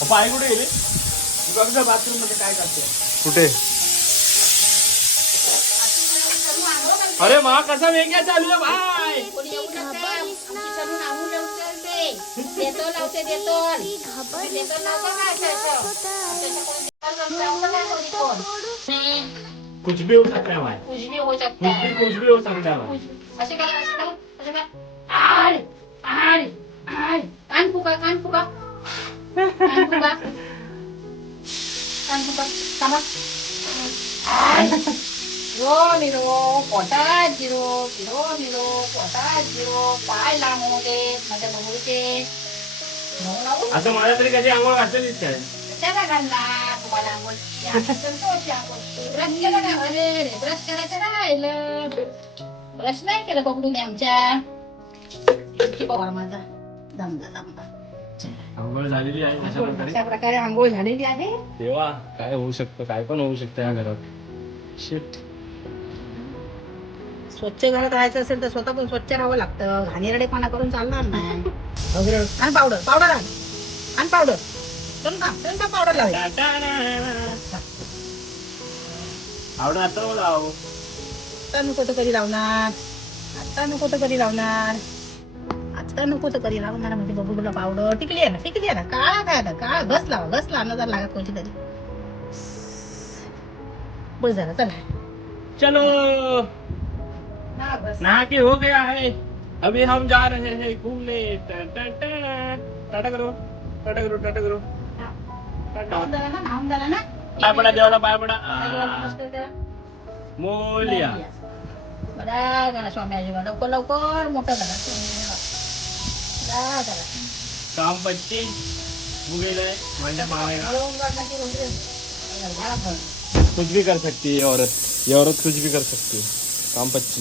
आई कुठे गेली? बाथरूम मध्ये काय करते? कुठे? अरे वा कसा वेगळा चालू आहे भाई. कोणी येऊ नका. आमची सलून आणून येऊ चालते. देतो लावते देतो. देतो लावतो का असं? कुछ भी हो सकता है भाई. कुछ भी हो सकता है. कुछ भी हो सकता है भाई. असे करा असे करा असे करा. आड आड आड कान फुका कान फुका कान फुका कान फुका थांबा. आड रो मिरो पोटात जिरो जिरो मिरो पोटात जिरो पाय लांबू दे माझ्या बघूचे असं मला तरी कधी आंघोळ घातलीच काय? त्याला घालला तुम्हाला आंघोळ ब्रश केला ना अरे रे ब्रश करायचं राहिलं ब्रश नाही केलं पकडून आमच्या की बघा माझा दमदा दमदा आंघोळ झालेली आहे अशा प्रकारे. अशा प्रकारे आंघोळ झालेली आहे. तेव्हा काय होऊ शकतं, काय पण होऊ शकतं या घरात. शिट. स्वच्छ घरात राहायचं असेल तर स्वतः पण स्वच्छ राहावं लागतं. घाणेरडेपणा करून चालणार नाही. वगैरे आणि पावडर पावडर आणि पावडर चल पावडर लावायची. आवडं आता मला आहो. आता नको तर कधी लावणार आता नको तर कधी लावणार आता नको तर कधी लावणार म्हणजे बघू तुला पावडर टिकली आहे ना काळा काय आता काळा घस लावा नजर लागत कोणती तरी बस झालं चला चलो हा, बस. नहा के हो गया है. अभी हम जा रहे हैं घूमने. टाटा करो टाटा करो टाटा करो. नाहून झाला ना पाय पडा देवाला पाय पडा. मस्त करा. मोलिया. बरं झाला स्वामी आजीबा लवकर लवकर मोठं झाला बरं झाला. काम पच्ची गेलंय माझ्या मावेला. हळूहळू वाटण्याची रुंदी. कुछ भी कर सकती है ये औरत. ये औरत कुछ भी कर सकती है. काम पच्ची.